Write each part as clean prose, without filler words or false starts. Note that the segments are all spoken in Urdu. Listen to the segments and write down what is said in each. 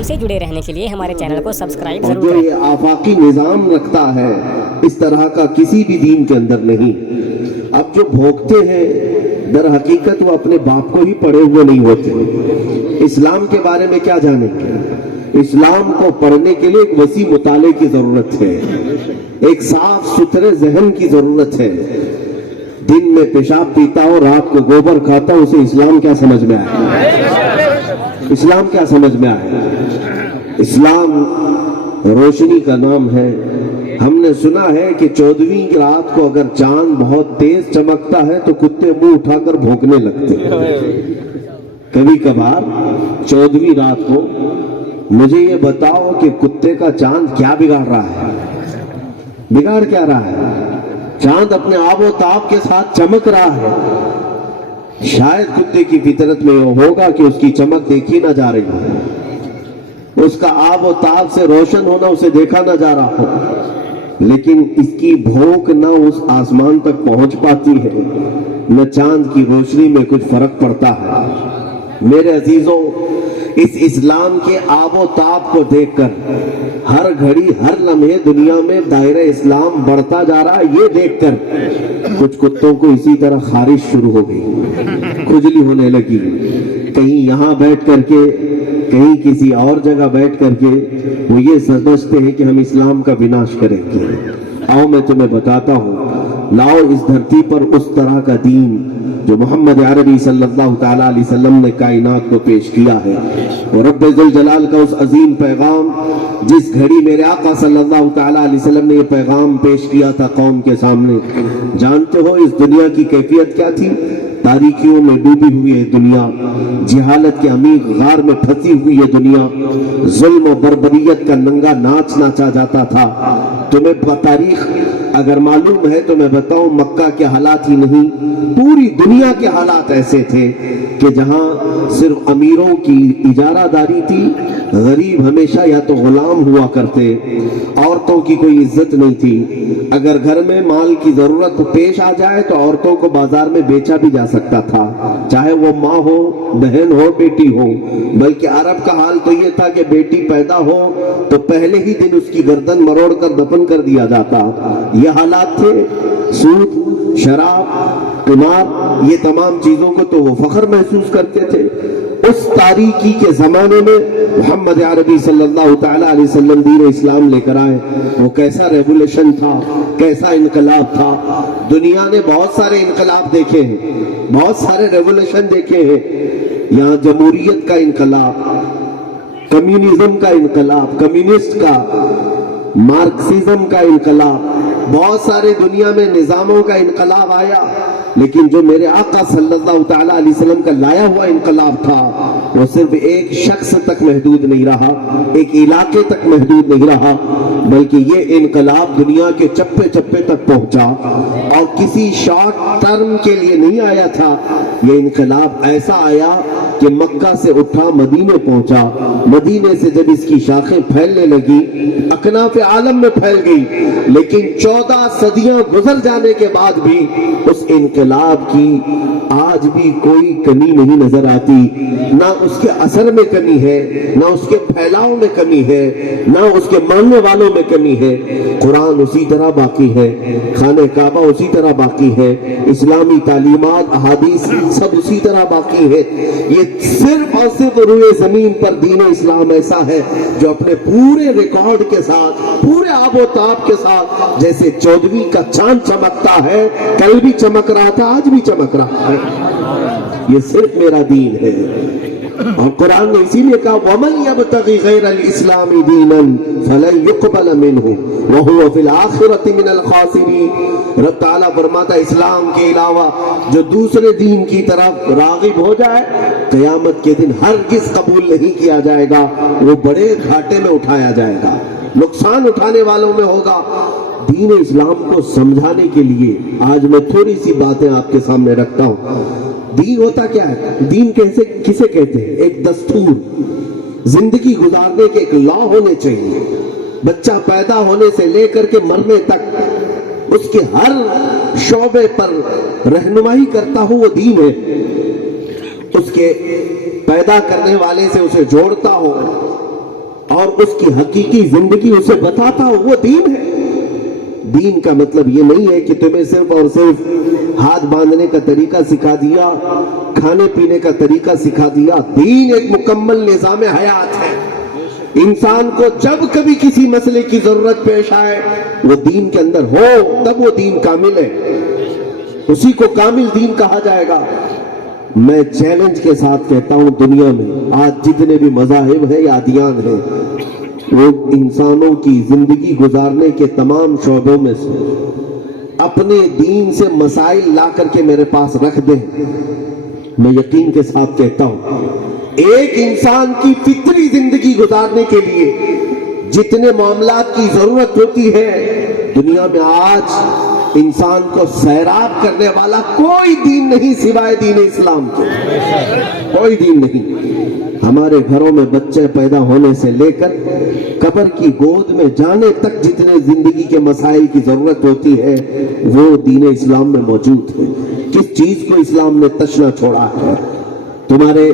ہم سے جڑے رہنے کے لیے ہمارے چینل کو سبسکرائب اور ضرور جو کریں۔ یہ آفاقی نظام رکھتا ہے اس طرح کا کسی بھی دین کے اندر نہیں۔ اب جو بھوگتے ہیں در حقیقت وہ اپنے باپ کو ہی پڑھے ہوئے نہیں ہوتے، اسلام کے بارے میں کیا جانیں گے؟ اسلام کو پڑھنے کے لیے ایک وسیع مطالعے کی ضرورت ہے، ایک صاف ستھرے ذہن کی ضرورت ہے۔ دن میں پیشاب پیتا ہو، رات کو گوبر کھاتا ہو، اسے اسلام کیا سمجھ میں آئے؟ اسلام کیا سمجھ میں آئے؟ اسلام روشنی کا نام ہے۔ ہم نے سنا ہے کہ 14ویں کی رات کو اگر چاند بہت تیز چمکتا ہے تو کتے منہ اٹھا کر بھونکنے لگتے ہیں۔ کبھی کبھار 14ویں رات کو مجھے یہ بتاؤ کہ کتے کا چاند کیا بگاڑ رہا ہے؟ بگاڑ کیا رہا ہے؟ چاند اپنے آب و تاب کے ساتھ چمک رہا ہے۔ شاید کتے کی فطرت میں یہ ہوگا کہ اس کی چمک دیکھی نہ جا رہی ہو، اس کا آب و تاب سے روشن ہونا اسے دیکھا نہ جا رہا ہو، لیکن اس کی بھونک نہ اس آسمان تک پہنچ پاتی ہے، نہ چاند کی روشنی میں کچھ فرق پڑتا ہے۔ میرے عزیزوں، اس اسلام کے آب و تاب کو دیکھ کر ہر گھڑی ہر لمحے دنیا میں دائرہ اسلام بڑھتا جا رہا ہے، یہ دیکھ کر کچھ کتوں کو اسی طرح خارش شروع ہو گئی، کھجلی ہونے لگی، کہیں یہاں بیٹھ کر کے کہیں کسی اور جگہ بیٹھ کر کے وہ یہ سمجھتے ہیں کہ ہم اسلام کا وناش کریں گے۔ آؤ میں تمہیں بتاتا ہوں، لاؤ اس دھرتی پر اس طرح کا دین جو محمد عربی صلی اللہ تعالیٰ علیہ وسلم نے کائنات کو پیش کیا ہے، اور رب ذوالجلال کا اس عظیم پیغام جس گھڑی میرے آقا صلی اللہ تعالیٰ علیہ وسلم نے یہ پیغام پیش کیا تھا قوم کے سامنے۔ جانتے ہو اس دنیا کی کیفیت کیا تھی؟ تاریکیوں میں ڈوبی ہوئی ہے دنیا، جہالت کے عمیق غار میں پھنسی ہوئی ہے دنیا، ظلم و بربریت کا ننگا ناچ ناچا جاتا تھا۔ تمہیں تاریخ اگر معلوم ہے تو میں بتاؤں، مکہ کے حالات ہی نہیں، پوری دنیا کے حالات ایسے تھے کہ جہاں صرف امیروں کی اجارہ داری تھی، غریب ہمیشہ یا تو غلام ہوا کرتے، عورتوں کی کوئی عزت نہیں تھی، اگر گھر میں مال کی ضرورت پیش آ جائے تو عورتوں کو بازار میں بیچا بھی جا سکتا تھا، چاہے وہ ماں ہو، بہن ہو، بیٹی ہو۔ بلکہ عرب کا حال تو یہ تھا کہ بیٹی پیدا ہو تو پہلے ہی دن اس کی گردن مروڑ کر دفن کر دیا جاتا۔ یہ حالات تھے۔ سود، شراب، قمار، یہ تمام چیزوں کو تو وہ فخر محسوس کرتے تھے۔ اس تاریکی کے زمانے میں محمد عربی صلی اللہ تعالیٰ علیہ وسلم دین اسلام لے کر آئے۔ وہ کیسا ریولیشن تھا، کیسا انقلاب تھا۔ دنیا نے بہت سارے انقلاب دیکھے ہیں، بہت سارے ریولیشن دیکھے ہیں۔ یہاں جمہوریت کا انقلاب، کمیونزم کا انقلاب، کمیونسٹ کا، مارکسزم کا انقلاب، بہت سارے دنیا میں نظاموں کا انقلاب آیا، لیکن جو میرے آقا صلی اللہ تعالیٰ علیہ وسلم کا لایا ہوا انقلاب تھا وہ صرف ایک شخص تک محدود نہیں رہا، ایک علاقے تک محدود نہیں رہا، بلکہ یہ انقلاب دنیا کے چپے چپے تک پہنچا، اور کسی شارٹ ٹرم کے لیے نہیں آیا تھا۔ یہ انقلاب ایسا آیا کہ مکہ سے اٹھا مدینے پہنچا، مدینے سے جب اس کی شاخیں پھیلنے لگی اکناف عالم میں پھیل گئی، لیکن 14 صدیاں گزر جانے کے بعد بھی اس انقلاب کی آج بھی کوئی کمی نہیں نظر آتی، نہ اس کے اثر میں کمی ہے، نہ اس کے پھیلاؤ میں کمی ہے، نہ اس کے ماننے والوں میں کمی ہے۔ قرآن اسی طرح باقی ہے، خانہ کعبہ اسی طرح باقی ہے، اسلامی تعلیمات، احادیث سب اسی طرح باقی ہے۔ یہ صرف اور صرف روئے زمین پر دین اسلام ایسا ہے جو اپنے پورے ریکارڈ کے ساتھ، پورے آب و تاب کے ساتھ، جیسے 14ویں کا چاند چمکتا ہے، کل بھی چمک رہا تھا، آج بھی چمک رہا ہے۔ یہ صرف میرا دین ہے۔ اور قرآن نے اسی لیے کہا وَمَنْ يَبْتَغِ غَيْرَ الْإِسْلَامِ دِينًا فَلَنْ يُقْبَلَ مِنْهُ وَهُوَ فِي الْآخِرَةِ مِنَ الْخَاسِرِينَ۔ رب تعالیٰ فرماتا ہے اسلام کے علاوہ جو دوسرے دین کی طرف راغب ہو جائے قیامت کے دن ہرگز قبول نہیں کیا جائے گا، وہ بڑے گھاٹے میں اٹھایا جائے گا، نقصان اٹھانے والوں میں ہوگا۔ دین اسلام کو سمجھانے کے لیے آج میں تھوڑی سی باتیں آپ کے سامنے رکھتا ہوں۔ دین ہوتا کیا ہے؟ دین کسے کہتے ہیں؟ ایک دستور، زندگی گزارنے کے ایک لا ہونے چاہیے۔ بچہ پیدا ہونے سے لے کر کے مرنے تک اس کے ہر شعبے پر رہنمائی کرتا ہو وہ دین ہے۔ اس کے پیدا کرنے والے سے اسے جوڑتا ہو، اور اس کی حقیقی زندگی اسے بتاتا ہو، وہ دین ہے۔ دین کا مطلب یہ نہیں ہے کہ تمہیں صرف اور صرف ہاتھ باندھنے کا طریقہ سکھا دیا، کھانے پینے کا طریقہ سکھا دیا۔ دین ایک مکمل نظام حیات ہے۔ انسان کو جب کبھی کسی مسئلے کی ضرورت پیش آئے، وہ دین کے اندر ہو، تب وہ دین کامل ہے، اسی کو کامل دین کہا جائے گا۔ میں چیلنج کے ساتھ کہتا ہوں، دنیا میں آج جتنے بھی مذاہب ہیں یا ادیان ہیں، وہ انسانوں کی زندگی گزارنے کے تمام شعبوں میں سے اپنے دین سے مسائل لا کر کے میرے پاس رکھ دیں، میں یقین کے ساتھ کہتا ہوں ایک انسان کی فطری زندگی گزارنے کے لیے جتنے معاملات کی ضرورت ہوتی ہے، دنیا میں آج انسان کو سیراب کرنے والا کوئی دین نہیں سوائے دین اسلام کے، کوئی دین نہیں۔ ہمارے گھروں میں بچے پیدا ہونے سے لے کر قبر کی گود میں جانے تک جتنے زندگی کے مسائل کی ضرورت ہوتی ہے، وہ دین اسلام میں موجود ہے۔ کس چیز کو اسلام نے تشنا چھوڑا ہے؟ تمہارے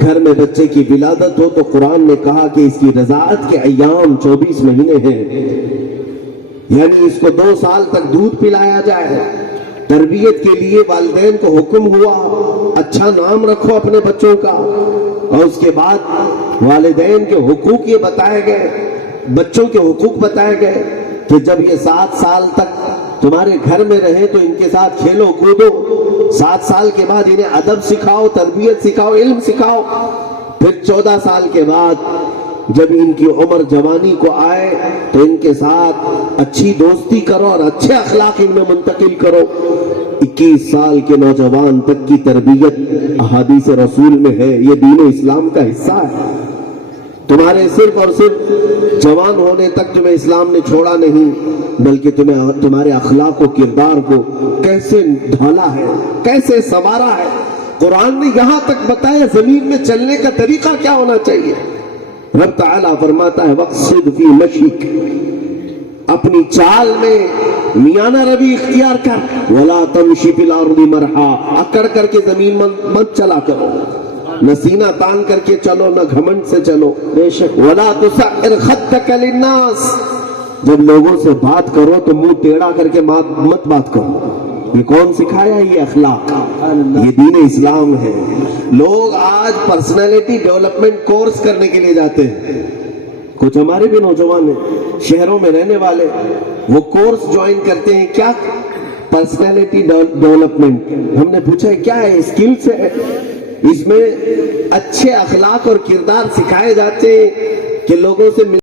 گھر میں بچے کی ولادت ہو تو قرآن نے کہا کہ اس کی رضاعت کے ایام 24 مہینے ہیں، یعنی اس کو 2 سال تک دودھ پلایا جائے۔ تربیت کے لیے والدین کو حکم ہوا اچھا نام رکھو اپنے بچوں کا، اور اس کے بعد والدین کے حقوق یہ بتائے گئے، بچوں کے حقوق بتائے گئے کہ جب یہ 7 سال تک تمہارے گھر میں رہے تو ان کے ساتھ کھیلو کودو، 7 سال کے بعد انہیں ادب سکھاؤ، تربیت سکھاؤ، علم سکھاؤ، پھر 14 سال کے بعد جب ان کی عمر جوانی کو آئے تو ان کے ساتھ اچھی دوستی کرو اور اچھے اخلاق ان میں منتقل کرو۔ 21 سال کے نوجوان تک کی تربیت احادیث رسول میں ہے، یہ دین اسلام کا حصہ ہے۔ تمہارے صرف اور صرف جوان ہونے تک تمہیں اسلام نے چھوڑا نہیں، بلکہ تمہارے اخلاق و کردار کو کیسے ڈھالا ہے، کیسے سنوارا ہے۔ قرآن نے یہاں تک بتایا زمین میں چلنے کا طریقہ کیا ہونا چاہیے۔ رب تعالیٰ فرماتا ہے وَقْصِدْ فِي مَشِيكَ، اپنی چال میں میانہ روی اختیار کر، وَلَا تَمْشِ فِي الْأَرْضِ مَرْحًا، اکڑ کر کے زمین مت چلا کرو، نہ سینہ تان کر کے چلو، نہ گھمنڈ سے چلو، وَلَا تُسَعِّرْ خَدَّكَ لِلنَّاسِ، جب لوگوں سے بات کرو تو منہ ٹیڑھا کر کے مت بات کرو۔ یہ کون سکھایا؟ یہ اخلاق، یہ دین اسلام ہے۔ لوگ آج پرسنالٹی ڈیولپمنٹ کورس کرنے کے لیے جاتے ہیں، کچھ ہمارے بھی نوجوان ہیں شہروں میں رہنے والے، وہ کورس جوائن کرتے ہیں، کیا؟ Personality development. ہم نے پوچھا ہے کیا ہے؟ اسکلز ہے، اس میں اچھے اخلاق اور کردار سکھائے جاتے ہیں کہ لوگوں سے